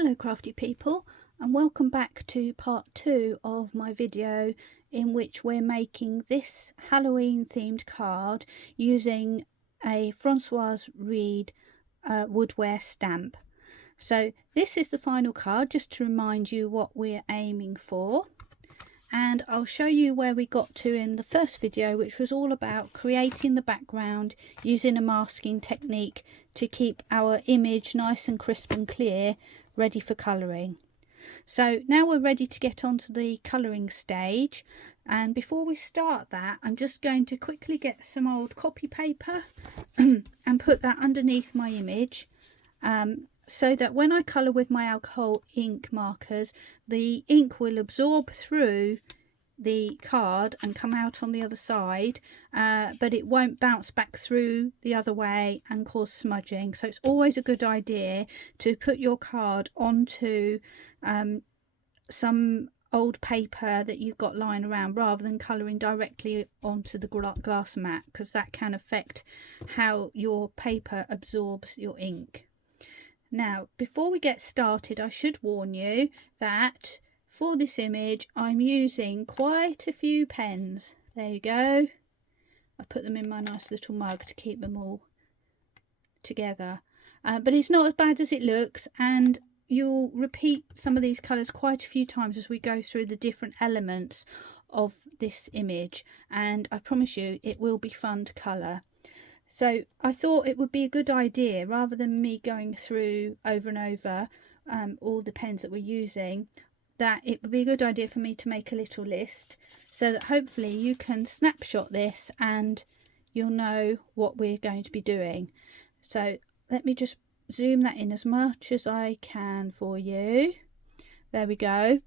Hello crafty people, and welcome back to part 2 of my video in which we're making this Halloween themed card using a Francoise Reed woodware stamp. So this is the final card, just to remind you what we're aiming for, and I'll show you where we got to in the first video, which was all about creating the background using a masking technique to keep our image nice and crisp and clear, ready for colouring. So now we're ready to get onto the colouring stage, and before we start that, I'm just going to quickly get some old copy paper and put that underneath my image, so that when I colour with my alcohol ink markers, the ink will absorb through the card and come out on the other side, but it won't bounce back through the other way and cause smudging. So it's always a good idea to put your card onto some old paper that you've got lying around, rather than colouring directly onto the glass mat, because that can affect how your paper absorbs your ink. Now, before we get started, I should warn you that for this image I'm using quite a few pens. There you go. I put them in my nice little mug to keep them all together. But it's not as bad as it looks, and you'll repeat some of these colours quite a few times as we go through the different elements of this image, and I promise you it will be fun to colour. So I thought it would be a good idea, rather than me going through over and over all the pens that we're using, that it would be a good idea for me to make a little list, so that hopefully you can snapshot this and you'll know what we're going to be doing. So let me just zoom that in as much as I can for you. There we go.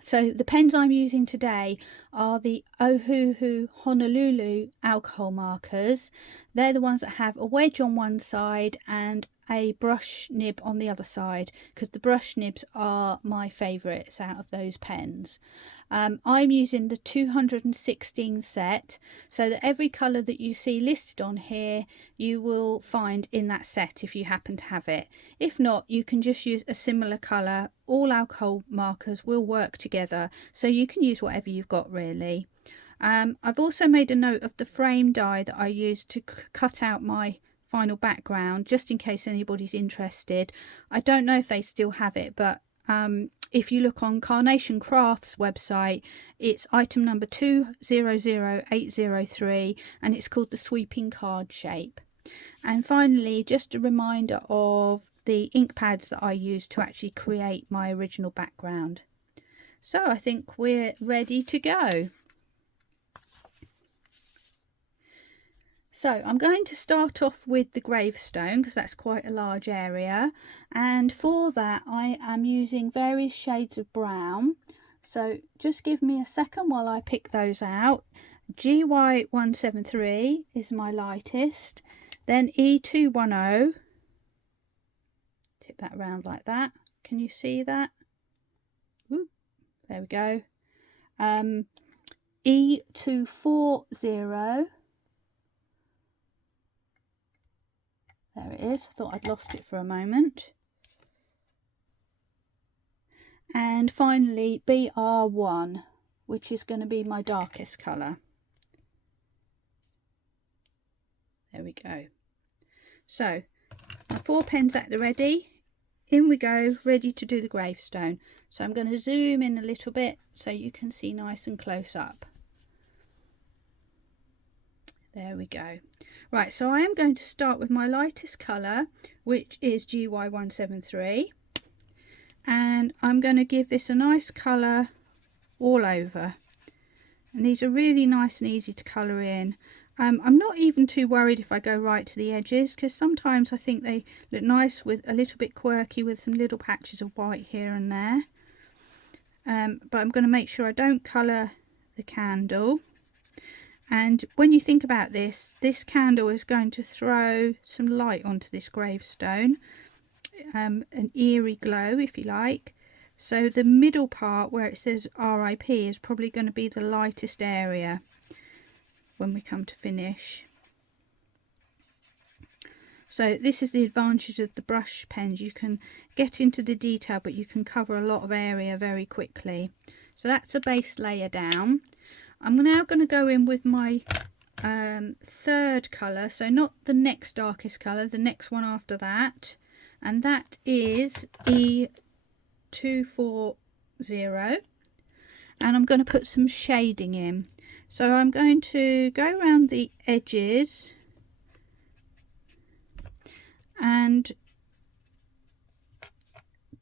So the pens I'm using today are the Ohuhu Honolulu alcohol markers. They're the ones that have a wedge on one side and a brush nib on the other side, because the brush nibs are my favourites out of those pens. I'm using the 216 set, so that every colour that you see listed on here you will find in that set if you happen to have it. If not, you can just use a similar colour. All alcohol markers will work together, so you can use whatever you've got really. I've also made a note of the frame die that I used to cut out my final background, just in case anybody's interested. I don't know if they still have it, but if you look on Carnation Crafts website, it's item number 200803, and it's called the sweeping card shape. And finally, just a reminder of the ink pads that I used to actually create my original background. So I think we're ready to go. So I'm going to start off with the gravestone, because that's quite a large area, and for that I am using various shades of brown. So just give me a second while I pick those out. GY173 is my lightest, then E210, tip that around like that, can you see that? Ooh, there we go. E240, there it is. I thought I'd lost it for a moment. And finally BR1, which is going to be my darkest colour. There we go. So my 4 pens at the ready. In we go, ready to do the gravestone. So I'm going to zoom in a little bit so you can see nice and close up. There we go. Right, so I am going to start with my lightest colour, which is GY173, and I'm going to give this a nice colour all over. And these are really nice and easy to colour in. I'm not even too worried if I go right to the edges, because sometimes I think they look nice with a little bit quirky with some little patches of white here and there. But I'm going to make sure I don't colour the candle. And when you think about this, this candle is going to throw some light onto this gravestone, an eerie glow if you like. So the middle part where it says RIP is probably going to be the lightest area when we come to finish. So this is the advantage of the brush pens. You can get into the detail, but you can cover a lot of area very quickly. So that's a base layer down. I'm now going to go in with my third colour, so not the next darkest colour, the next one after that, and that is E240, and I'm going to put some shading in. So I'm going to go around the edges and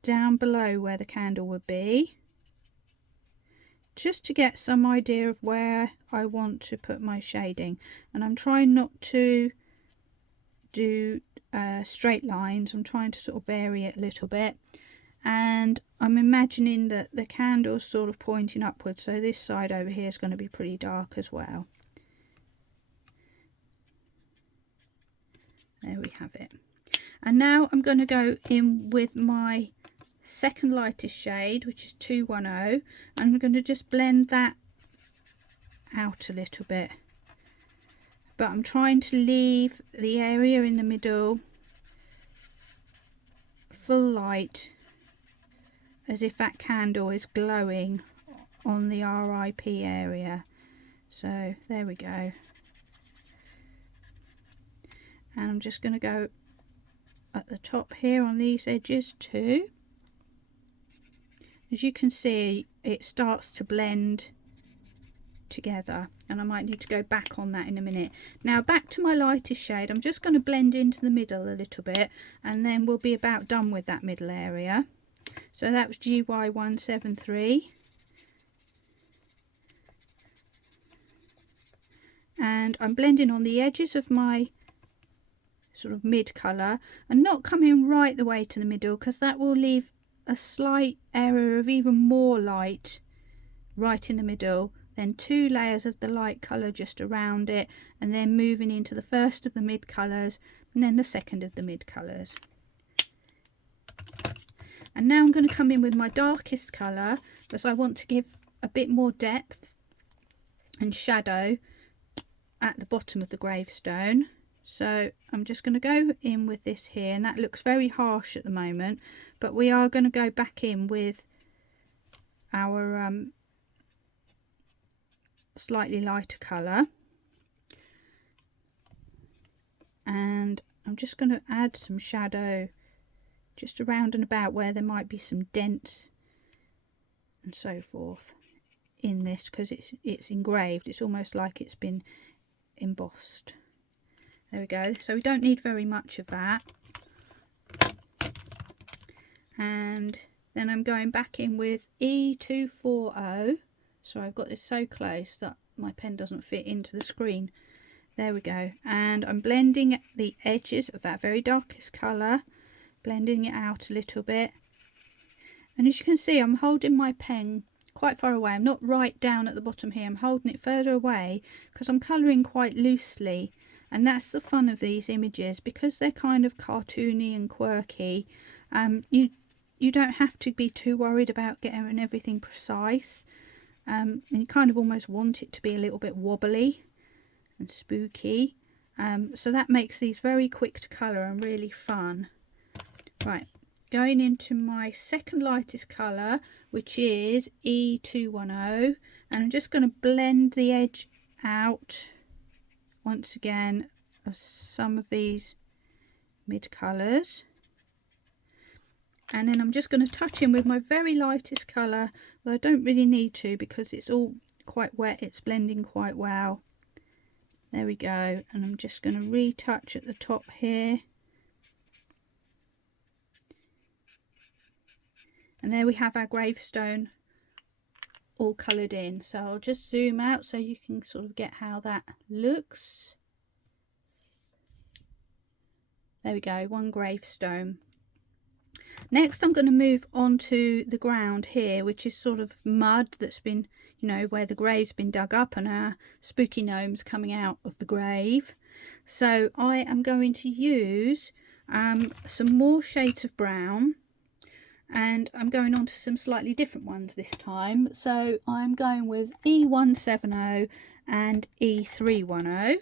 down below where the candle would be, just to get some idea of where I want to put my shading. And I'm trying not to do straight lines, I'm trying to sort of vary it a little bit, and I'm imagining that the candle's sort of pointing upwards, so this side over here is going to be pretty dark as well. There we have it. And now I'm going to go in with my second lightest shade, which is 210, and I'm going to just blend that out a little bit, but I'm trying to leave the area in the middle full light, as if that candle is glowing on the RIP area. So there we go, and I'm just going to go at the top here on these edges too. As you can see, it starts to blend together, and I might need to go back on that in a minute. Now back to my lightest shade, I'm just going to blend into the middle a little bit, and then we'll be about done with that middle area. So that was GY173, and I'm blending on the edges of my sort of mid colour, and not coming right the way to the middle, because that will leave a slight area of even more light right in the middle, then 2 layers of the light colour just around it, and then moving into the first of the mid colours and then the second of the mid colours. And now I'm going to come in with my darkest colour, because I want to give a bit more depth and shadow at the bottom of the gravestone. So I'm just going to go in with this here, and that looks very harsh at the moment, but we are going to go back in with our slightly lighter colour, and I'm just going to add some shadow just around and about where there might be some dents and so forth in this, because it's engraved. It's almost like it's been embossed. There we go. So we don't need very much of that. And then I'm going back in with E240. Sorry, I've got this so close that my pen doesn't fit into the screen. There we go. And I'm blending the edges of that very darkest colour, blending it out a little bit. And as you can see, I'm holding my pen quite far away. I'm not right down at the bottom here. I'm holding it further away because I'm colouring quite loosely. And that's the fun of these images, because they're kind of cartoony and quirky. You don't have to be too worried about getting everything precise. And you kind of almost want it to be a little bit wobbly and spooky. So that makes these very quick to colour and really fun. Right, going into my second lightest colour, which is E210, and I'm just going to blend the edge out once again of some of these mid colours, and then I'm just going to touch in with my very lightest colour, but I don't really need to because it's all quite wet, it's blending quite well. There we go, and I'm just going to retouch at the top here. And there we have our gravestone all coloured in. So I'll just zoom out so you can sort of get how that looks. There we go, one gravestone. Next I'm going to move on to the ground here, which is sort of mud that's been, you know, where the grave's been dug up and our spooky gnome's coming out of the grave. So I am going to use some more shades of brown, and I'm going on to some slightly different ones this time. So I'm going with E170 and E310.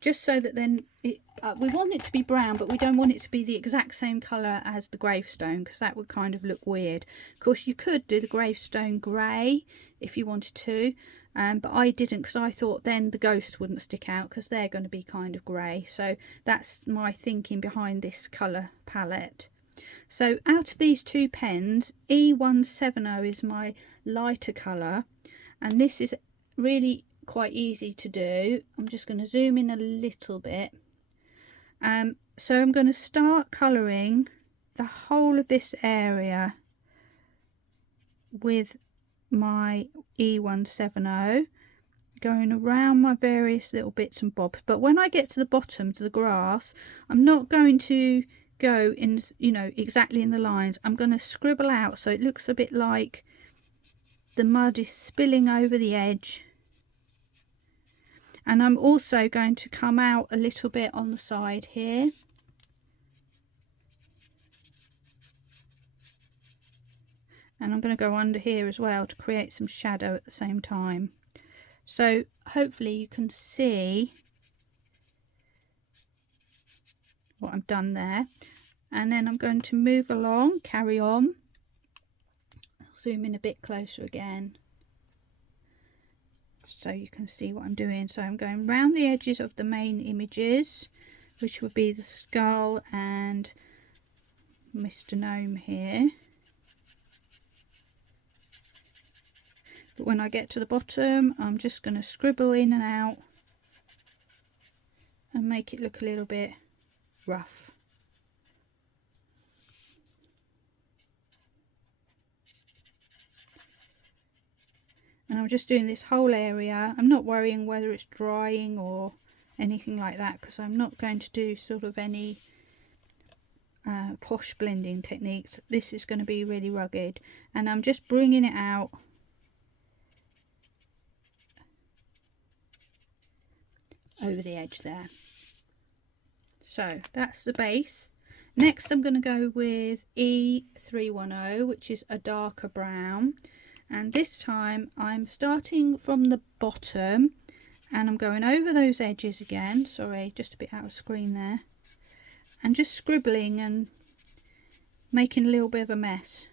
just so that then we want it to be brown, but we don't want it to be the exact same colour as the gravestone, because that would kind of look weird. Of course, you could do the gravestone grey if you wanted to, but I didn't, because I thought then the ghost wouldn't stick out, because they're going to be kind of grey. So that's my thinking behind this colour palette. So out of these two pens, E170 is my lighter colour, and this is really quite easy to do. I'm just going to zoom in a little bit. So I'm going to start colouring the whole of this area with my E170, going around my various little bits and bobs. But when I get to the bottom, to the grass, I'm not going to go in, you know, exactly in the lines. I'm going to scribble out so it looks a bit like the mud is spilling over the edge. And I'm also going to come out a little bit on the side here. And I'm going to go under here as well to create some shadow at the same time. So hopefully you can see what I've done there. And then I'm going to move along, carry on. Zoom in a bit closer again, so you can see what I'm doing. So I'm going round the edges of the main images, which would be the skull and Mr. Gnome here. But when I get to the bottom, I'm just going to scribble in and out and make it look a little bit rough. And I'm just doing this whole area. I'm not worrying whether it's drying or anything like that, because I'm not going to do sort of any posh blending techniques. This is going to be really rugged, and I'm just bringing it out over the edge there. So that's the base. Next I'm going to go with E310, which is a darker brown. And this time I'm starting from the bottom and I'm going over those edges again. Sorry, just a bit out of screen there. And just scribbling and making a little bit of a mess.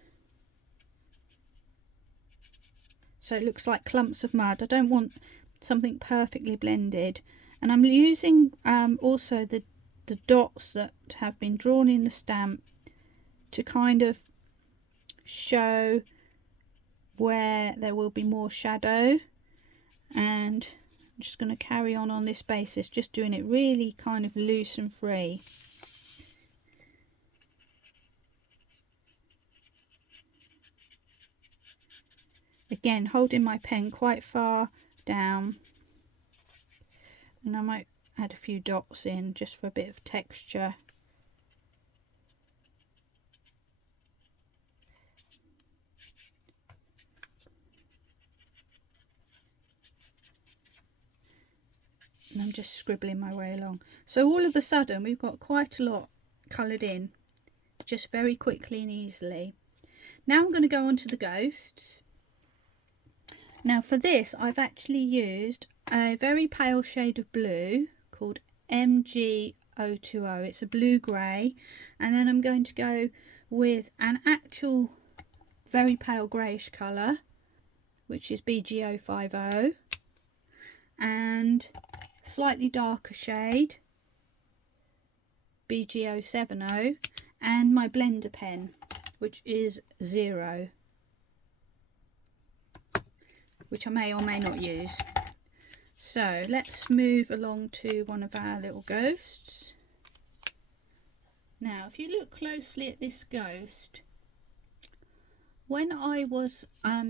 So it looks like clumps of mud. I don't want something perfectly blended. And I'm using also the dots that have been drawn in the stamp to kind of show where there will be more shadow. And I'm just going to carry on this basis, just doing it really kind of loose and free. Again, holding my pen quite far down, and I might add a few dots in just for a bit of texture. And I'm just scribbling my way along. So all of a sudden we've got quite a lot coloured in, just very quickly and easily. Now I'm going to go on to the ghosts. Now for this I've actually used a very pale shade of blue called MG020. It's a blue grey, and then I'm going to go with an actual very pale greyish colour, which is BG050, and slightly darker shade, BG070, and my blender pen, which is 0, which I may or may not use. So let's move along to one of our little ghosts. Now if you look closely at this ghost, when I was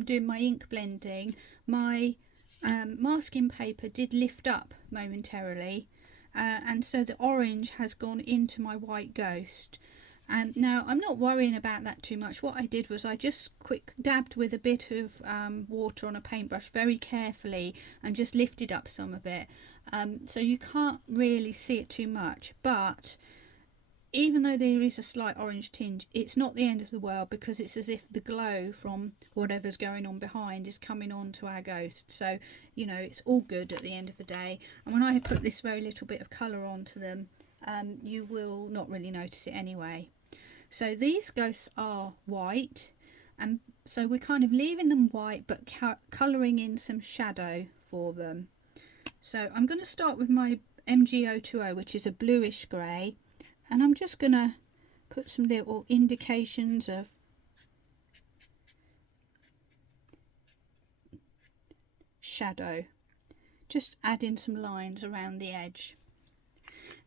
doing my ink blending, my masking paper did lift up momentarily, and so the orange has gone into my white ghost. Now I'm not worrying about that too much. What I did was I just dabbed with a bit of water on a paintbrush very carefully and just lifted up some of it, so you can't really see it too much. But even though there is a slight orange tinge, it's not the end of the world, because it's as if the glow from whatever's going on behind is coming on to our ghost. So, you know, it's all good at the end of the day. And when I put this very little bit of colour onto them, you will not really notice it anyway. So these ghosts are white, and so we're kind of leaving them white but colouring in some shadow for them. So I'm going to start with my MG020, which is a bluish grey, and I'm just going to put some little indications of shadow, just adding some lines around the edge.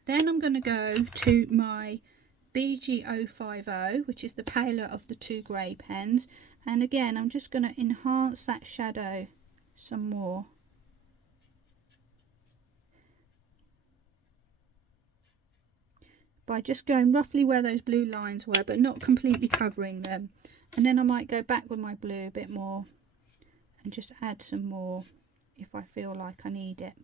Then I'm going to go to my BG050, which is the paler of the two grey pens, and again I'm just going to enhance that shadow some more. By just going roughly where those blue lines were, but not completely covering them. And then I might go back with my blue a bit more and just add some more if I feel like I need it.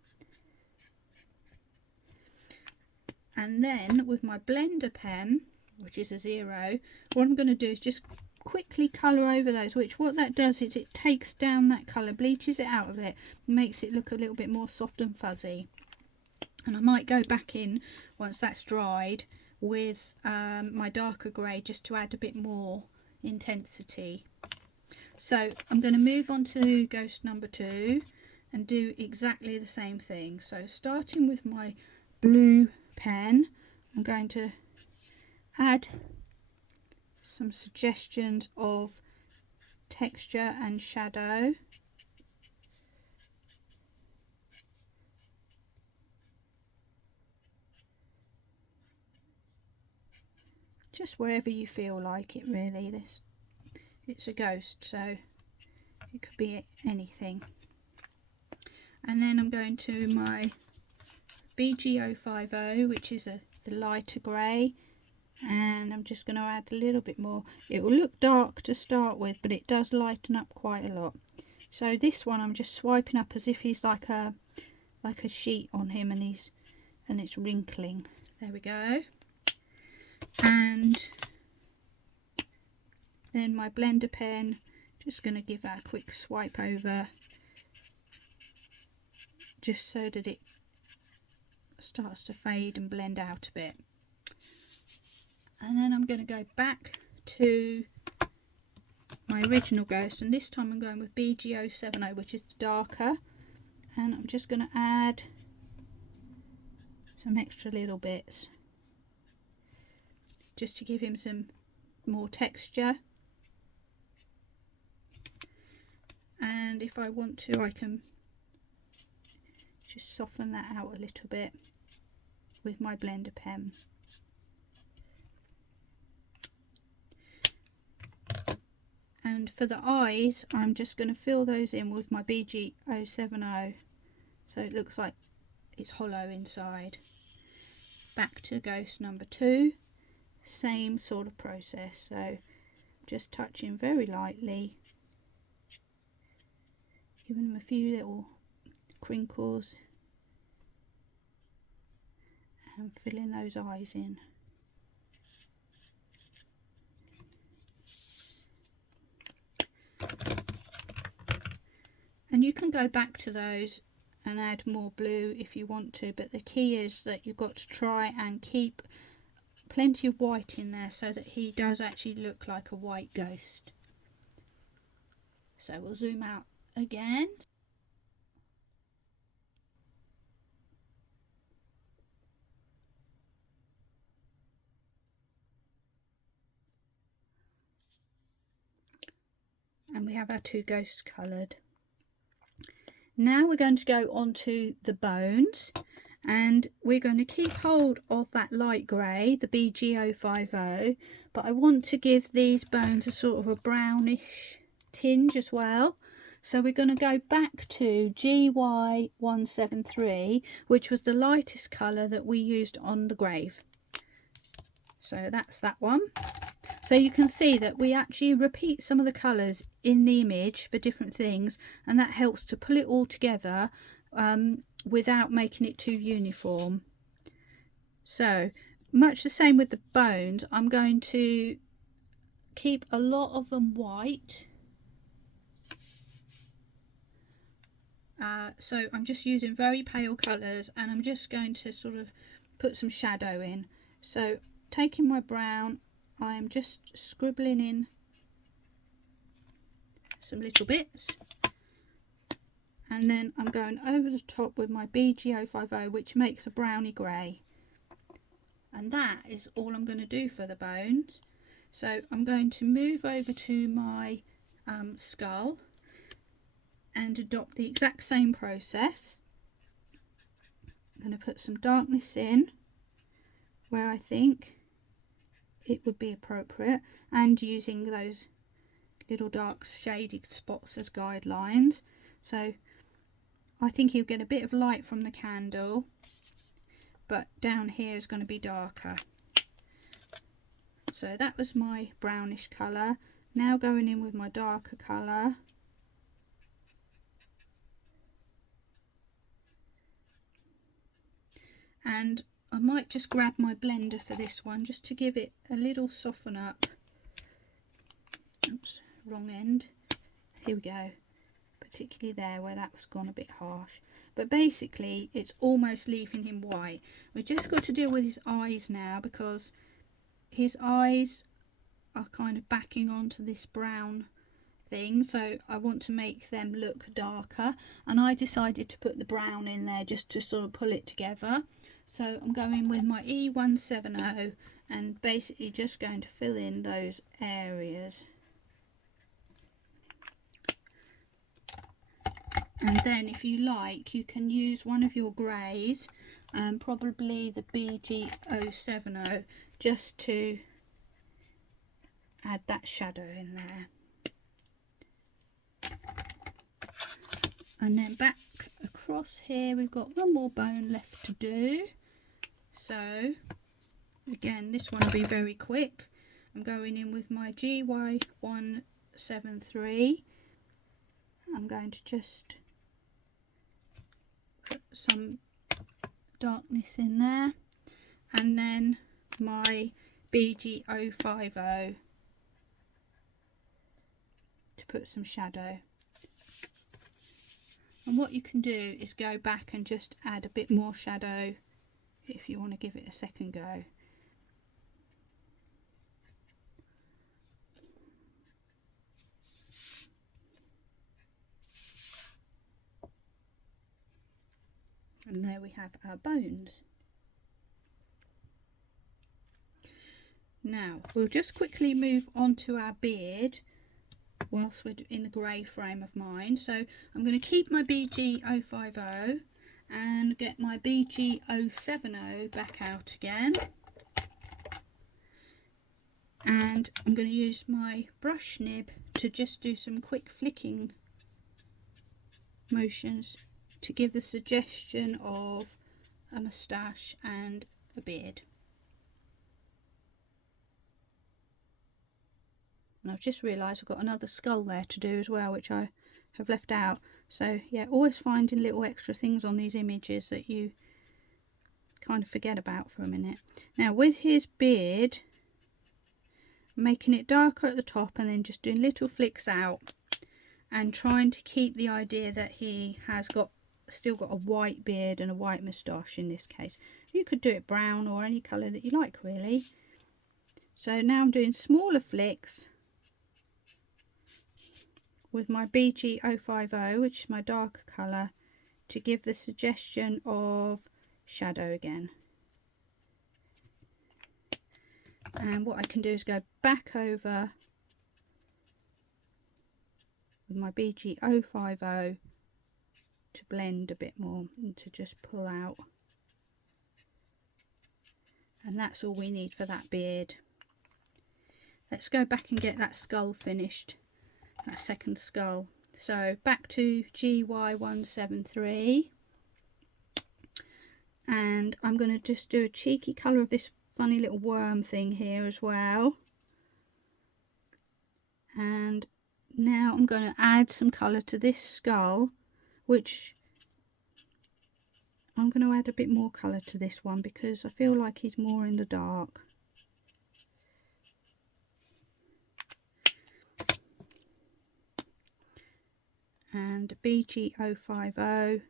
And then with my blender pen, which is a 0, what I'm going to do is just quickly colour over those, which what that does is it takes down that colour, bleaches it out of it, makes it look a little bit more soft and fuzzy. And I might go back in once that's dried with my darker grey, just to add a bit more intensity. So I'm going to move on to ghost number 2 and do exactly the same thing. So starting with my blue pen, I'm going to add some suggestions of texture and shadow. Just wherever you feel like it, really. It's a ghost, so it could be anything. And then I'm going to my BG050, which is the lighter grey, and I'm just going to add a little bit more. It will look dark to start with, but it does lighten up quite a lot. So this one I'm just swiping up as if he's like a sheet on him, and it's wrinkling. There we go. And then my blender pen, just going to give that a quick swipe over, just so that it starts to fade and blend out a bit. And then I'm going to go back to my original ghost, and this time I'm going with BG070, which is the darker, and I'm just going to add some extra little bits just to give him some more texture. And if I want to, I can just soften that out a little bit with my blender pen. And for the eyes, I'm just going to fill those in with my BG070, so it looks like it's hollow inside. Back to ghost number 2, same sort of process, so just touching very lightly, giving them a few little crinkles and filling those eyes in. And you can go back to those and add more blue if you want to, but the key is that you've got to try and keep plenty of white in there so that he does actually look like a white ghost. So we'll zoom out again. And we have our two ghosts coloured. Now we're going to go on to the bones, and we're going to keep hold of that light grey, the BG050, but I want to give these bones a sort of a brownish tinge as well. So we're going to go back to GY173, which was the lightest colour that we used on the grave. So that's that one. So you can see that we actually repeat some of the colours in the image for different things, and that helps to pull it all together without making it too uniform. So much the same with the bones. I'm going to keep a lot of them white. So I'm just using very pale colours, and I'm just going to sort of put some shadow in. So taking my brown, I'm just scribbling in some little bits, and then I'm going over the top with my BG050, which makes a browny grey. And that is all I'm going to do for the bones. So I'm going to move over to my skull and adopt the exact same process. I'm going to put some darkness in where I think it would be appropriate, and using those little dark shaded spots as guidelines. So I think you'll get a bit of light from the candle, but down here is going to be darker. So that was my brownish colour. Now going in with my darker colour. And I might just grab my blender for this one, just to give it a little soften up. Oops, wrong end. Here we go. Particularly there where that was gone a bit harsh. But basically it's almost leaving him white. We've just got to deal with his eyes now, because his eyes are kind of backing onto this brown thing, so I want to make them look darker, and I decided to put the brown in there just to sort of pull it together. So I'm going with my E170 and basically just going to fill in those areas. And then if you like, you can use one of your greys, probably the BG070, just to add that shadow in there. And then back across here we've got one more bone left to do. So again, this one will be very quick. I'm going in with my GY173. I'm going to just put some darkness in there, and then my BG050 to put some shadow. And what you can do is go back and just add a bit more shadow if you want to give it a second go. And there we have our bones. Now we'll just quickly move on to our beard whilst we're in the grey frame of mind. So I'm going to keep my BG050 and get my BG070 back out again, and I'm going to use my brush nib to just do some quick flicking motions to give the suggestion of a moustache and a beard. And I've just realised I've got another skull there to do as well, which I have left out. So yeah, always finding little extra things on these images that you kind of forget about for a minute. Now with his beard, making it darker at the top and then just doing little flicks out, and trying to keep the idea that he has still got a white beard and a white moustache in this case. You could do it brown or any colour that you like really. So now I'm doing smaller flicks with my BG050, which is my darker colour, to give the suggestion of shadow again. And what I can do is go back over with my BG050 to blend a bit more and to just pull out. And that's all we need for that beard. Let's go back and get that skull finished, that second skull. So back to GY173, and I'm going to just do a cheeky colour of this funny little worm thing here as well. And now I'm going to add some colour to this skull, which I'm going to add a bit more colour to this one because I feel like he's more in the dark. And BG050.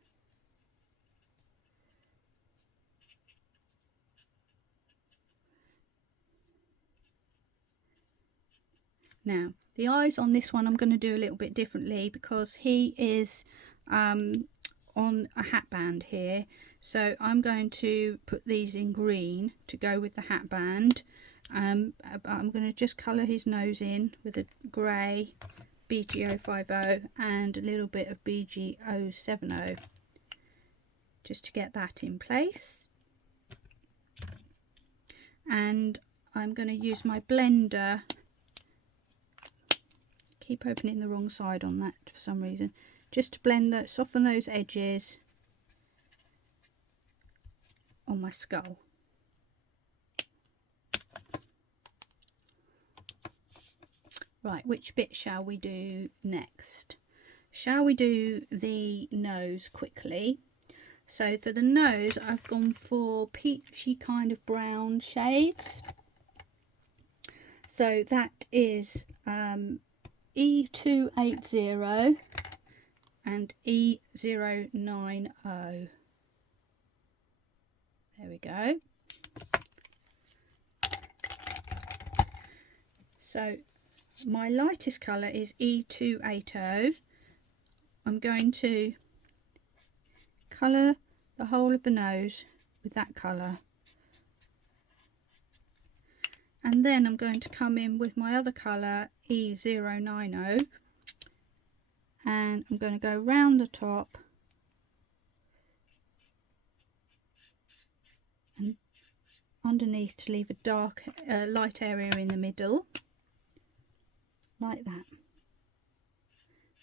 Now, the eyes on this one I'm going to do a little bit differently because he is on a hat band here. So I'm going to put these in green to go with the hat band. I'm going to just colour his nose in with a grey BG050 and a little bit of BG070 just to get that in place. And I'm going to use my blender. Keep opening the wrong side on that for some reason. Just to blend that, soften those edges on my skull. Right, which bit shall we do next? Shall we do the nose quickly? So for the nose, I've gone for peachy kind of brown shades. So that is E280 and E090. There we go. So my lightest colour is E280. I'm going to colour the whole of the nose with that colour. And then I'm going to come in with my other colour, E090. And I'm going to go round the top and underneath to leave a dark, light area in the middle, like that.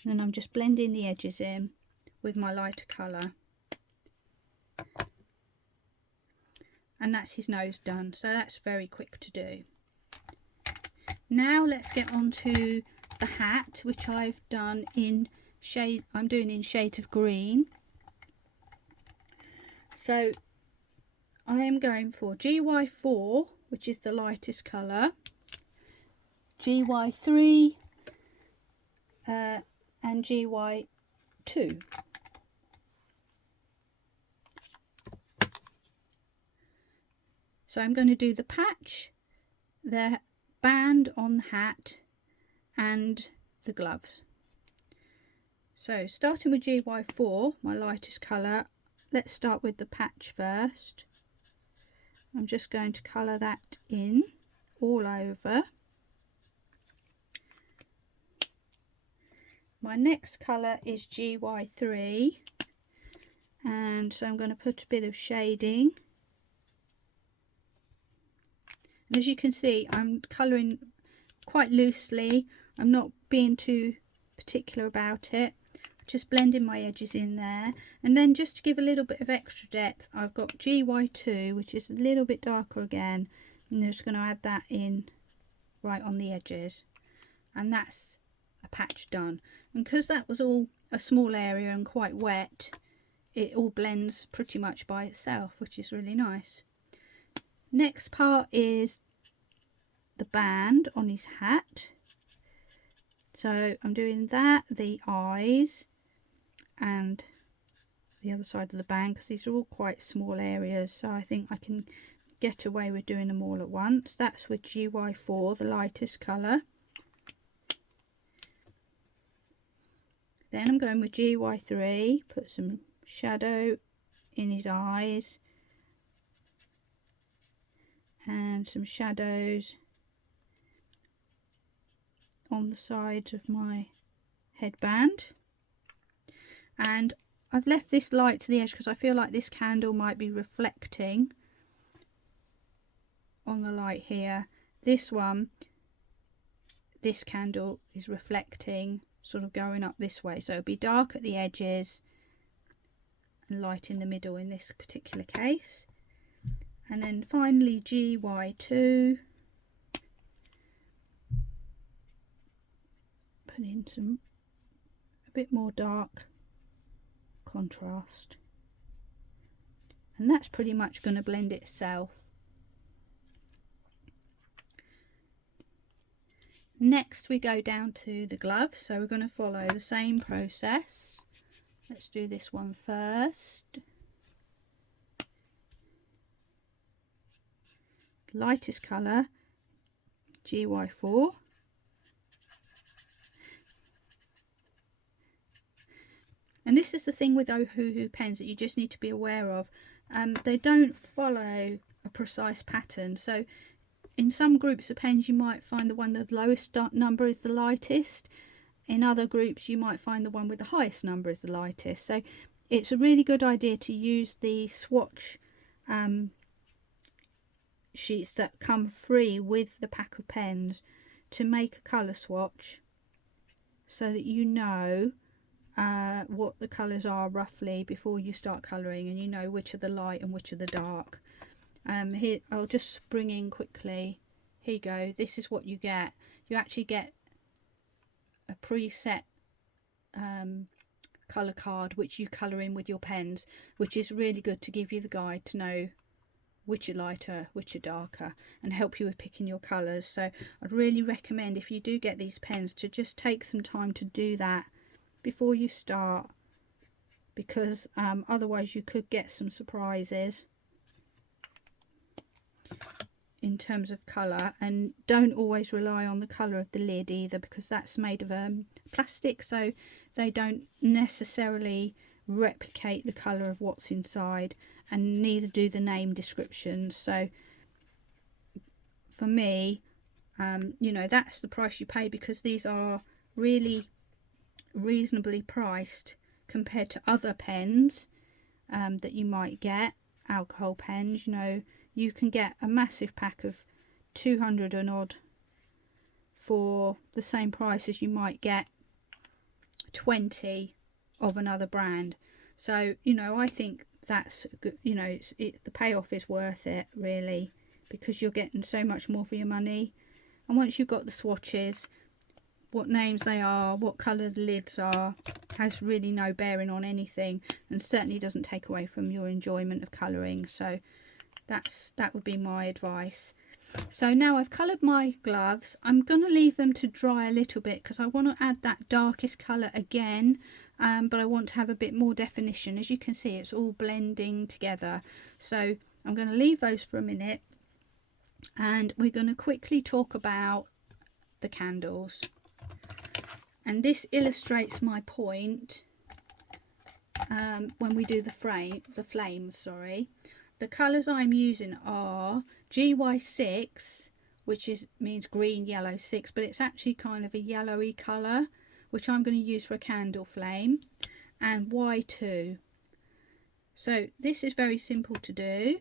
And then I'm just blending the edges in with my lighter colour. And that's his nose done, so that's very quick to do. Now let's get on to the hat, which I've done in shade, I'm doing in shades of green. So I am going for GY4, which is the lightest colour, GY3 and GY2. So I'm going to do the patch, the band on the hat and the gloves. So starting with GY4, my lightest colour, let's start with the patch first. I'm just going to colour that in all over. My next colour is GY3, and so I'm going to put a bit of shading. And as you can see, I'm colouring quite loosely. I'm not being too particular about it. Just blending my edges in there. And then just to give a little bit of extra depth, I've got GY2, which is a little bit darker again. And I'm just going to add that in right on the edges. And that's a patch done. And because that was all a small area and quite wet, it all blends pretty much by itself, which is really nice. Next part is the band on his hat. So I'm doing that, the eyes and the other side of the band, because these are all quite small areas, so I think I can get away with doing them all at once. That's with GY4, the lightest colour. Then I'm going with GY3, put some shadow in his eyes and some shadows on the sides of my headband. And I've left this light to the edge because I feel like this candle might be reflecting on the light here. This one, this candle is reflecting, sort of going up this way, so it'll be dark at the edges and light in the middle in this particular case. And then finally GY2, put in a bit more dark contrast. and that's pretty much going to blend itself. Next we go down to the gloves, so we're going to follow the same process. Let's do this one first. Lightest colour, GY4. And this is the thing with Ohuhu pens that you just need to be aware of. They don't follow a precise pattern. So in some groups of pens you might find the one with the lowest number is the lightest. In other groups you might find the one with the highest number is the lightest. So it's a really good idea to use the swatch sheets that come free with the pack of pens to make a colour swatch, so that you know what the colours are roughly before you start colouring, and you know which are the light and which are the dark. Here I'll just bring in quickly. Here you go. This is what you get. You actually get a preset colour card which you colour in with your pens, which is really good to give you the guide to know which are lighter, which are darker, and help you with picking your colours. So I'd really recommend, if you do get these pens, to just take some time to do that before you start, because otherwise you could get some surprises in terms of colour. And don't always rely on the colour of the lid either, because that's made of plastic, so they don't necessarily replicate the colour of what's inside, and neither do the name descriptions. So for me, you know, that's the price you pay, because these are really reasonably priced compared to other pens that you might get, alcohol pens. You know, you can get a massive pack of 200 and odd for the same price as you might get 20 of another brand. So, you know, I think that's good. You know, the payoff is worth it, really, because you're getting so much more for your money. And once you've got the swatches, what names they are, what colour the lids are, has really no bearing on anything, and certainly doesn't take away from your enjoyment of colouring. So that would be my advice. So now I've coloured my gloves. I'm going to leave them to dry a little bit, because I want to add that darkest colour again, but I want to have a bit more definition. As you can see, it's all blending together. So I'm going to leave those for a minute, and we're going to quickly talk about the candles. And this illustrates my point when we do the flames, sorry. The colours I'm using are GY6, which means green, yellow, 6, but it's actually kind of a yellowy colour, which I'm going to use for a candle flame, and Y2. So this is very simple to do.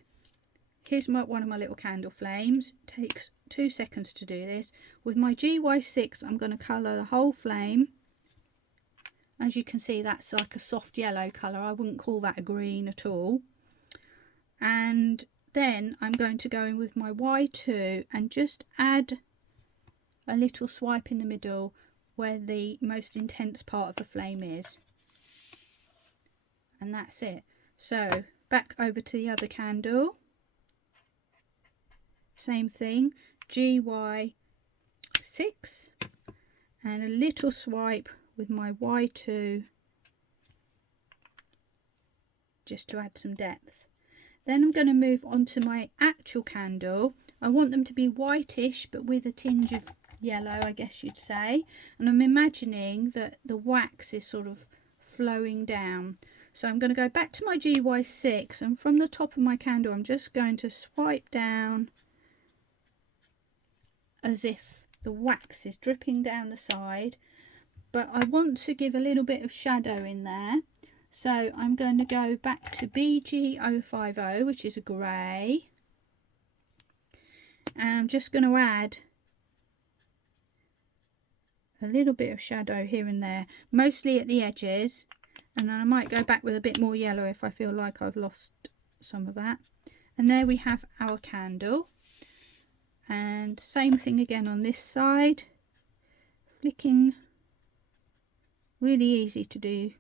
Here's one of my little candle flames. It takes 2 seconds to do this. With my GY6, I'm going to colour the whole flame. As you can see, that's like a soft yellow colour. I wouldn't call that a green at all. And then I'm going to go in with my Y2 and just add a little swipe in the middle where the most intense part of the flame is. And that's it. So back over to the other candle. Same thing, GY6, and a little swipe with my Y2 just to add some depth. Then I'm going to move on to my actual candle. I want them to be whitish but with a tinge of yellow, I guess you'd say. And I'm imagining that the wax is sort of flowing down. So I'm going to go back to my GY6, and from the top of my candle I'm just going to swipe down as if the wax is dripping down the side. But I want to give a little bit of shadow in there. So I'm going to go back to BG050, which is a grey. And I'm just going to add a little bit of shadow here and there, mostly at the edges. And then I might go back with a bit more yellow if I feel like I've lost some of that. And there we have our candle. And same thing again on this side. Flicking. Really easy to do.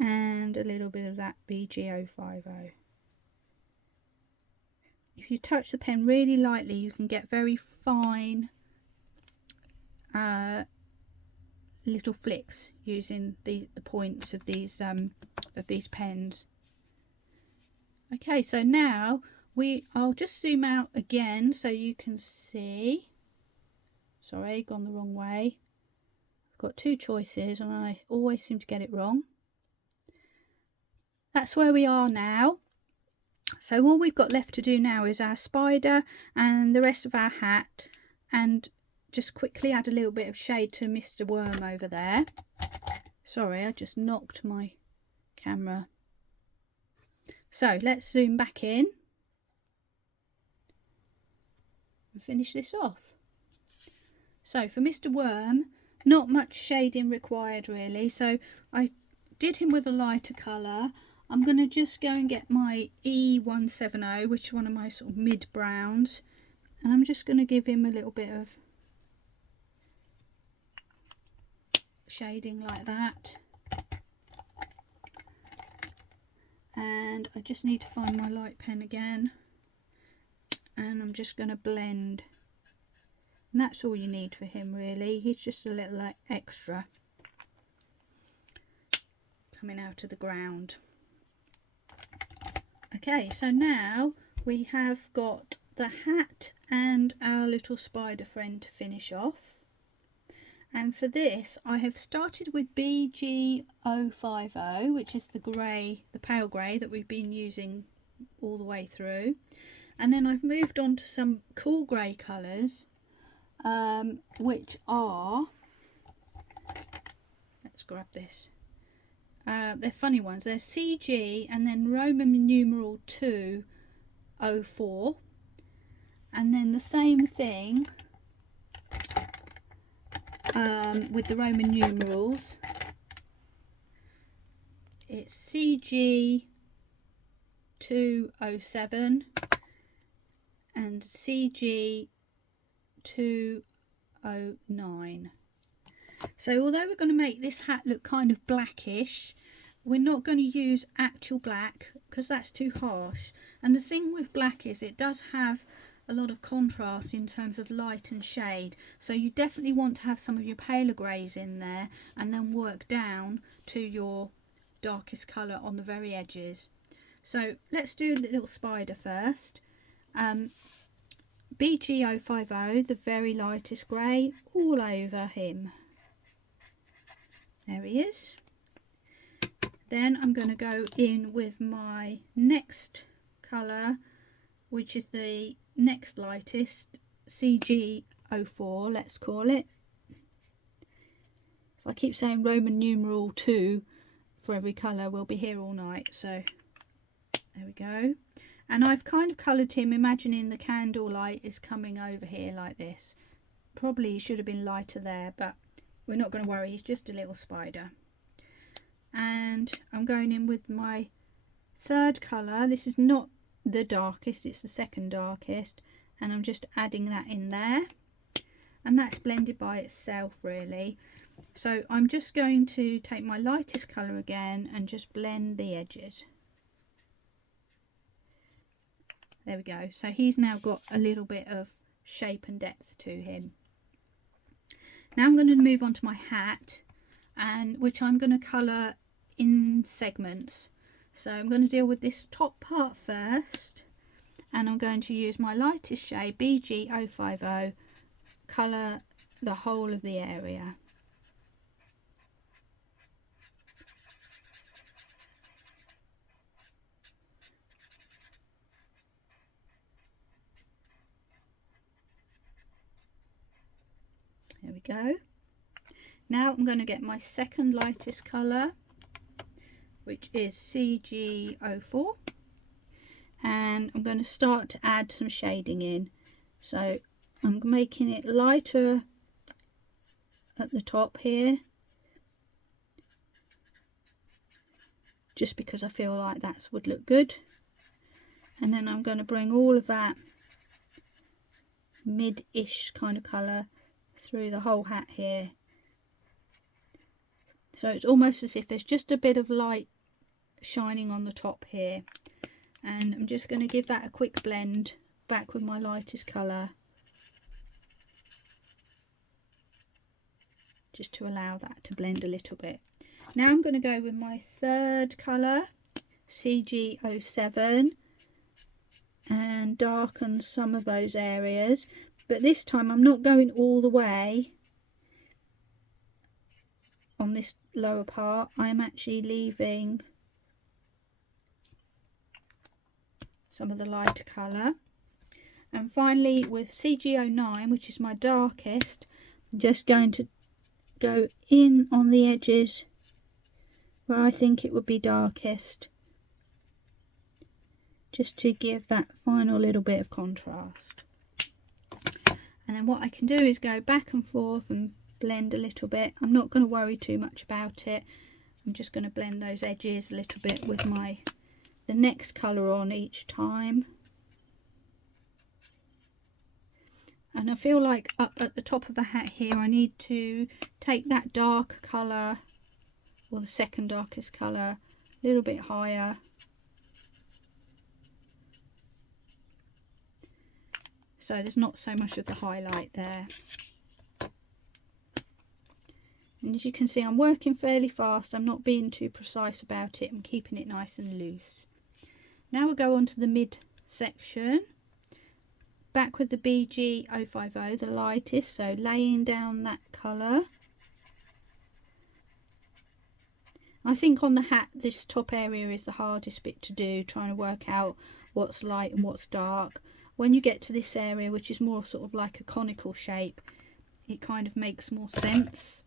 and a little bit of that BG050. If you touch the pen really lightly, you can get very fine little flicks using the points of these pens. Okay, so now I'll just zoom out again so you can see. Sorry, gone the wrong way. I've got two choices and I always seem to get it wrong. That's where we are now. So all we've got left to do now is our spider and the rest of our hat, and just quickly add a little bit of shade to Mr. Worm over there. Sorry, I just knocked my camera. So let's zoom back in and finish this off. So for Mr. Worm, not much shading required really, so I did him with a lighter colour. I'm going to just go and get my E170, which is one of my sort of mid browns, and I'm just going to give him a little bit of shading like that. And I just need to find my light pen again, and I'm just going to blend, and that's all you need for him really. He's just a little extra coming out of the ground. Okay, so now we have got the hat and our little spider friend to finish off. And for this, I have started with BG050, which is the grey, the pale grey that we've been using all the way through. And then I've moved on to some cool grey colours, which are, let's grab this. They're funny ones. They're CG and then Roman numeral 204, and then the same thing with the Roman numerals. It's CG 207 and CG 209. So although we're going to make this hat look kind of blackish, we're not going to use actual black because that's too harsh. And the thing with black is it does have a lot of contrast in terms of light and shade, so you definitely want to have some of your paler greys in there and then work down to your darkest colour on the very edges. So let's do a little spider first. BG050, the very lightest grey, all over him. There he is. Then I'm going to go in with my next colour, which is the next lightest, CG04, let's call it. If I keep saying Roman numeral 2 for every colour, we'll be here all night. So there we go. And I've kind of coloured him, imagining the candle light is coming over here like this. Probably should have been lighter there, but we're not going to worry, he's just a little spider. And I'm going in with my third colour. This is not the darkest, it's the second darkest, and I'm just adding that in there, and that's blended by itself really. So I'm just going to take my lightest colour again and just blend the edges. There we go. So he's now got a little bit of shape and depth to him. Now I'm going to move on to my hat, and which I'm going to colour in segments. So I'm going to deal with this top part first, and I'm going to use my lightest shade, BG050, colour the whole of the area. There we go. Now I'm going to get my second lightest colour, which is CG04, and I'm going to start to add some shading in. So I'm making it lighter at the top here, just because I feel like that would look good, and then I'm going to bring all of that mid-ish kind of colour through the whole hat here. So it's almost as if there's just a bit of light shining on the top here. And I'm just going to give that a quick blend back with my lightest colour, just to allow that to blend a little bit. Now I'm going to go with my third colour, CG07, and darken some of those areas, but this time I'm not going all the way on this lower part. I'm actually leaving some of the lighter colour. And finally with CG09, which is my darkest, I'm just going to go in on the edges where I think it would be darkest, just to give that final little bit of contrast. And then what I can do is go back and forth and blend a little bit. I'm not going to worry too much about it. I'm just going to blend those edges a little bit with the next colour on each time. And I feel like up at the top of the hat here I need to take that dark colour, or the second darkest colour, a little bit higher. So there's not so much of the highlight there. And as you can see, I'm working fairly fast. I'm not being too precise about it. I'm keeping it nice and loose. Now we'll go on to the mid section. Back with the BG050, the lightest, so laying down that colour. I think on the hat this top area is the hardest bit to do, trying to work out what's light and what's dark. When you get to this area, which is more sort of like a conical shape, it kind of makes more sense.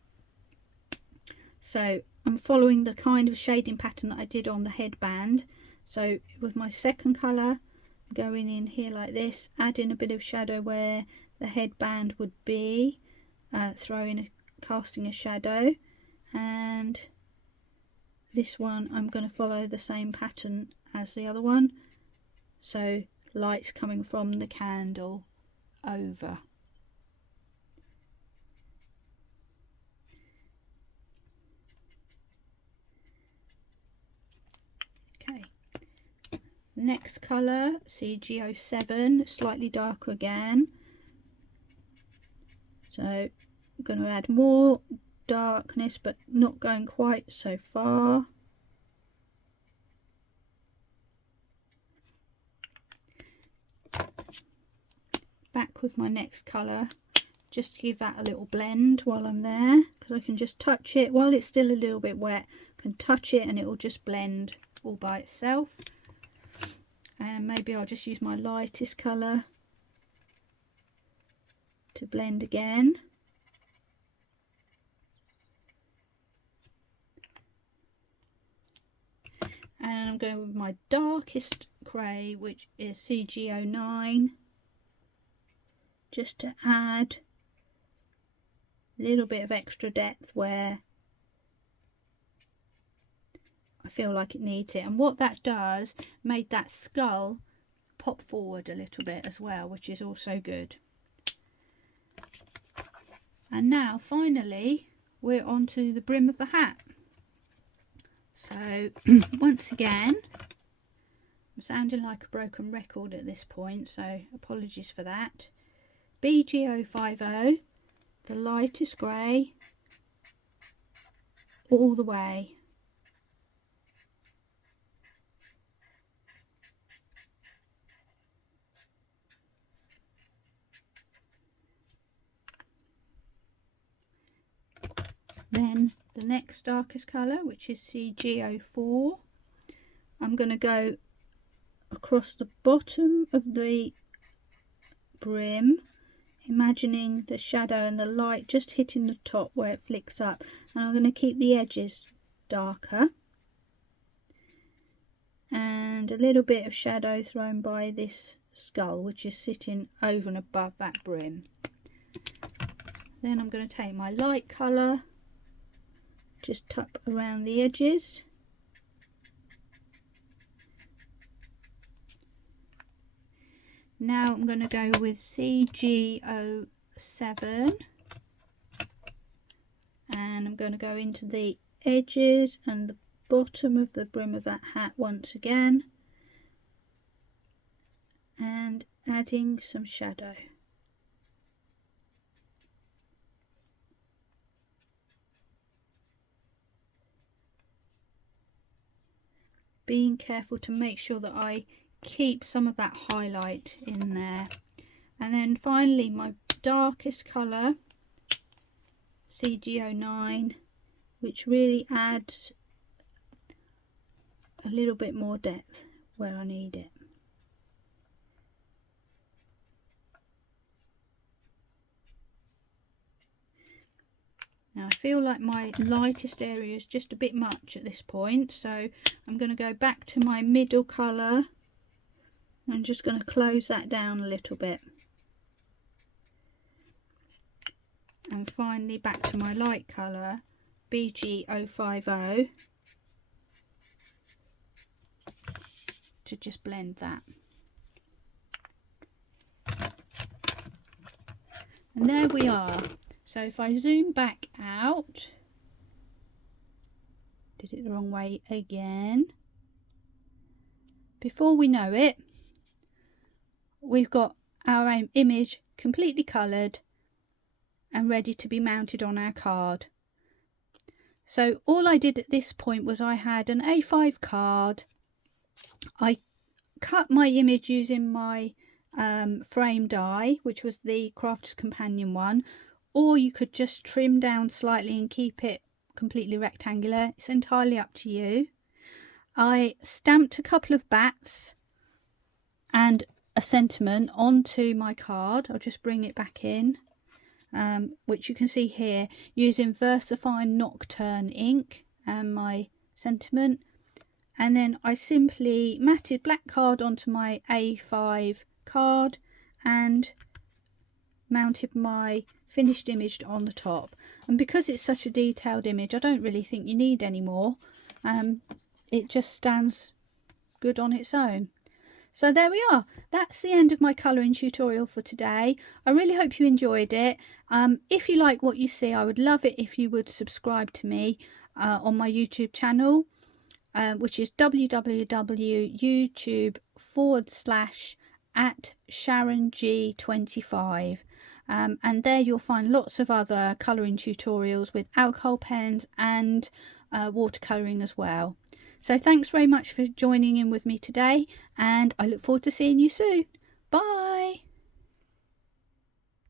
So I'm following the kind of shading pattern that I did on the headband. So with my second colour, going in here like this, adding a bit of shadow where the headband would be, casting a shadow. And this one I'm going to follow the same pattern as the other one, so light's coming from the candle over. Okay, next colour, CG07, slightly darker again. So I'm going to add more darkness, but not going quite so far. Back with my next colour, just to give that a little blend while I'm there, because I can just touch it while it's still a little bit wet. I can touch it and it will just blend all by itself. And maybe I'll just use my lightest colour to blend again. And I'm going with my darkest grey, which is CG09, just to add a little bit of extra depth where I feel like it needs it. And what that does, made that skull pop forward a little bit as well, which is also good. And now finally we're on to the brim of the hat. So once again, I'm sounding like a broken record at this point, so apologies for that. BG050, the lightest grey, all the way. Then the next darkest colour, which is CG04, I'm going to go across the bottom of the brim, imagining the shadow and the light just hitting the top where it flicks up, and I'm going to keep the edges darker and a little bit of shadow thrown by this skull, which is sitting over and above that brim. Then I'm going to take my light colour, just tap around the edges. Now I'm going to go with CG07 and I'm going to go into the edges and the bottom of the brim of that hat once again, and adding some shadow. Being careful to make sure that I keep some of that highlight in there. And then finally my darkest colour, CG09, which really adds a little bit more depth where I need it. Now I feel like my lightest area is just a bit much at this point, so I'm going to go back to my middle colour. I'm just going to close that down a little bit. And finally back to my light colour, BG050, to just blend that. And there we are. So if I zoom back out, did it the wrong way again. Before we know it, we've got our image completely coloured and ready to be mounted on our card. So all I did at this point was I had an A5 card. I cut my image using my frame die, which was the Crafter's Companion one, or you could just trim down slightly and keep it completely rectangular. It's entirely up to you. I stamped a couple of bats and a sentiment onto my card. I'll just bring it back in, which you can see here, using VersaFine Nocturne ink and my sentiment. And then I simply matted black card onto my A5 card and mounted my finished image on the top. And because it's such a detailed image, I don't really think you need any more. It just stands good on its own. So there we are. That's the end of my colouring tutorial for today. I really hope you enjoyed it. If you like what you see, I would love it if you would subscribe to me on my YouTube channel, which is www.youtube.com/@SharonG25. And there you'll find lots of other colouring tutorials with alcohol pens and watercolouring as well. So thanks very much for joining in with me today, and I look forward to seeing you soon. Bye!